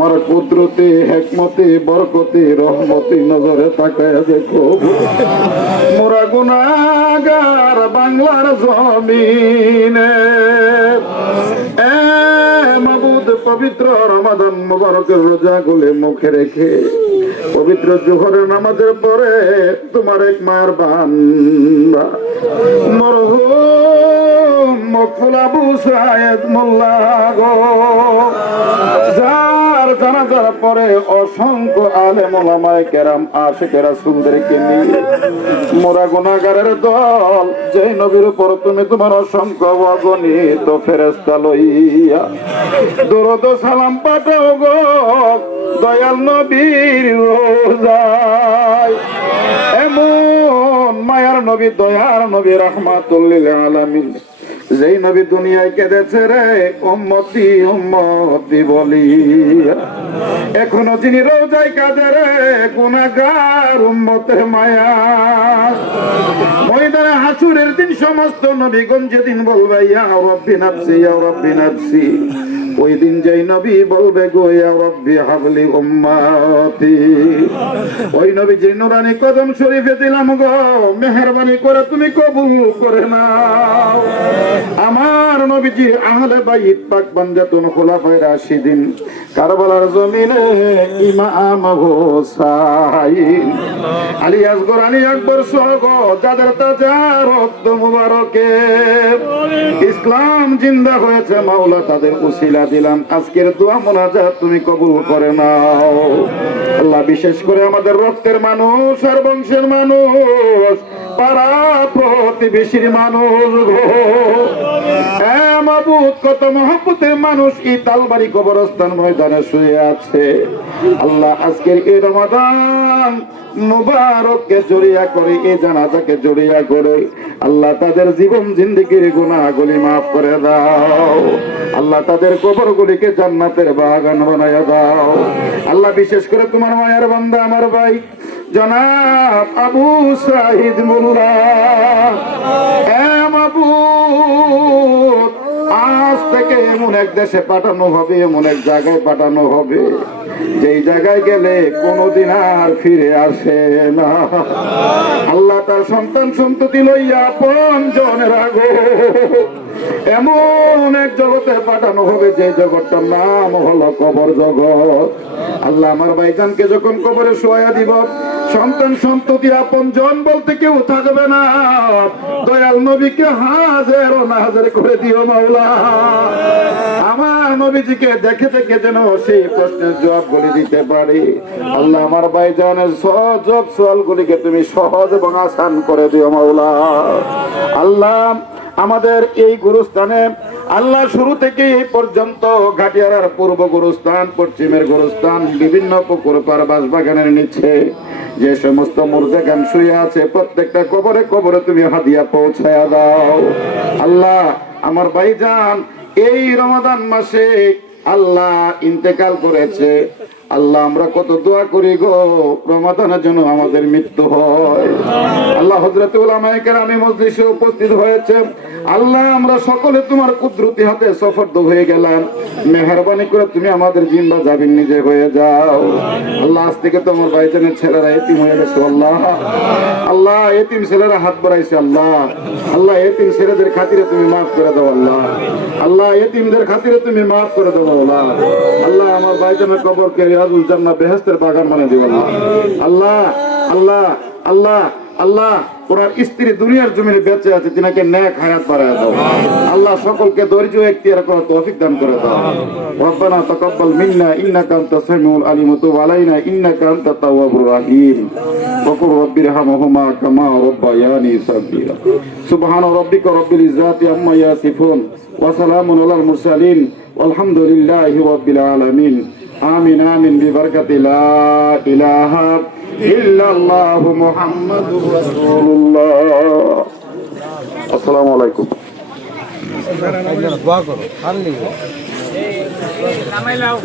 তোমার কুদরতে হিকমতে বরকতে রহমতে নজরে তাকায়া দেখো মোরা গুনাহগার বাংলার জমিনে। এ মাবুদ, পবিত্র রমাদান মুবারকের রোজা গুলে মুখে রেখে পবিত্র জোহরের নামাজের পরে তোমার এক মায়ের বান্দা মরহুম মকবুল আবু সায়েদ মোল্লা গো, যার জানাজার পরে অসংখ্য আলেম ওলামায়ে কেরাম আশিকে রাসূলদেরকে নিয়ে মোরা গুনাহগারের দল যে নবীর উপর তুমি তোমার অসংখ্য অগণিত ফেরেশতা লইয়া দরুদ ও সালাম পাঠাও গো দয়াল নবীর রোজায়। এমন মায়ার নবী, দয়ার নবী, রাহমাতুল লিল আলামিন, যেই নবী দুনিয়ায় কেঁদেছে রে উম্মতি উম্মতি বলিয়া, এখনো যিনি রোজায় কাঁদে রে গুনাহগার উম্মতের মায়া। ময়দানে হাসুরের দিন সমস্ত নবীগণ যেদিন বলবে ইয়া রাব্বি নাফসি ইয়া রাব্বি নাফসি, ওই দিন যেই নবী বলবে গো ইয়া রাব্বি হাবলি উম্মতি, ওই নবীজির নুরানি কদম শরীফে দিলাম গো, মেহেরবানি করে তুমি কবুল করে নাও। আমার নবীজির আহলে বাইত পাক বান্দাতুন খুলাফায়ে রাশিদিন কারবালার জমিনে ইমাম হোসাইন আলী আসগর আলী আকবর সহ যাদের তাজা রক্ত মুবারকে ইসলাম জিন্দা হয়েছে, মাওলা তাদের উসিলা দিলাম আজকের দোয়া মুনাজাত তুমি কবুল করে নাও। আল্লাহ বিশেষ করে আমাদের রক্তের মানুষ আর বংশের মানুষ, পাড়া প্রতিবেশীর মানুষ গো, মাবুদ কত মহব্বতের মানুষ এই তালবাড়ি কবরস্থান ময়দানে শুয়ে আছে। আল্লাহ আজকের এই রমাদান মুবারককে জড়িয়া করে, এই জানাজাকে জড়িয়া করে আল্লাহ তাদের জীবন জিন্দেগির গুনাহগুলি মাফ করে দাও। আল্লাহ তাদের কবরগুলিকে জান্নাতের বাগান বানায়া দাও। আল্লাহ বিশেষ করে তোমার মায়ের বান্দা আমার ভাই জনাব আবু সাহিদ মোল্লা, মাবুদ আজ থেকে এমন এক দেশে পাঠানো হবে, এমন এক জায়গায় পাঠানো হবে যেই জায়গায় গেলে কোনদিন আর ফিরে আসে না। আল্লাহ তার সন্তান সন্ততি লইয়া আপন জনের আগো এমন এক জগতে পাঠানো হবে যে জগৎটার নাম হলো কবর জগৎ। আল্লাহ আমার ভাইজানকে যখন কবরে শোয়া দিব, সন্তান সন্ততি আপন জন বলতে কেউ থাকবে না, দয়াল নবীকে হাজির ও নাজির করে দিও মাওলা। আমার নবীজিকে দেখে দেখে যেন সেই প্রশ্নের জবাব গুলি দিতে পারি। আল্লাহ আমার ভাইজানের সহজ সওয়ালগুলিকে তুমি সহজ এবং আসান করে দিও মাওলা। আল্লাহ আমাদের এই গুরুস্থানে আল্লাহ শুরু থেকে এই পর্যন্ত ঘাটিয়ারার পূর্ব গুরুস্থান, পশ্চিমের গুরুস্থান, বিভিন্ন পুকুর পার বাঁশবাগানের নিচে যে সমস্ত মুর্দাগান শুয়ে আছে প্রত্যেকটা কবরে কবরে তুমি হাদিয়া পৌঁছায়া দাও। আল্লাহ আমার ভাইজান এই রমাদান মাসে আল্লাহ ইন্তেকাল করেছে। আল্লাহ আমরা কত দোয়া করি গো রমাদানের জন্য আমাদের মৃত্যু হয়। আল্লাহ হযরত উলামায়ে কেরাম মজলিসে উপস্থিত হয়েছে। আল্লাহ আমরা সকলে তোমার কুদরতি হাতে সফরদ হয়ে গেলাম, মেহেরবানি করে তুমি আমাদের জিম্বা জাবিন নিজে হয়ে যাও। আল্লাহ আজ থেকে তোমার ভাইজানের ছেলেরা এতিম হয়ে গেছে। আল্লাহ আল্লাহ এতিম ছেলেরা হাত বাড়াইছে। আল্লাহ আল্লাহ এতিম ছেলেদের খাতিরে তুমি মাফ করে দাও। আল্লাহ আল্লাহ এতিমদের খাতিরে তুমি মাফ করে দাও। আল্লাহ আল্লাহ আমার ভাইজানের কবরকে রিয়াজুল জান্নাহ বেহেশতের বাগান বানিয়ে দিও। আল্লাহ আল্লাহ আল্লাহ আল্লাহ ওনার স্ত্রী দুনিয়ার জমিনে বেঁচে আছে, তিনাকে নেক হায়াত বাড়ায় দাও। আল্লাহ সকলকে ধৈর্য এখতিয়ার করার তৌফিক দান করে দাও। রব্বানা তাকাব্বাল মিন্না ইন্নাকা আনতাস সামিউল আলিম ওয়া তুব আলাইনা ইন্নাকা আনতাত তাওয়াবুর রহিম ওয়া কুর রাব্বিরহামহুমা কামা রাব্বায়ানি সাগীরা। সুবহান রাব্বিকা রাব্বিল ইজ্জাতি আম্মা ইয়াসিফুন ওয়া সালামুন আলাল মুরসালিন ওয়ালহামদুলিল্লাহি রাব্বিল আলামিন। আমিন আমিন বিবারকাতি লা ইলাহা ইল্লাল্লাহু মুহাম্মাদুর রাসূলুল্লাহ। আসসালামু আলাইকুম। দোয়া করো আর লিখো নামাইলাও।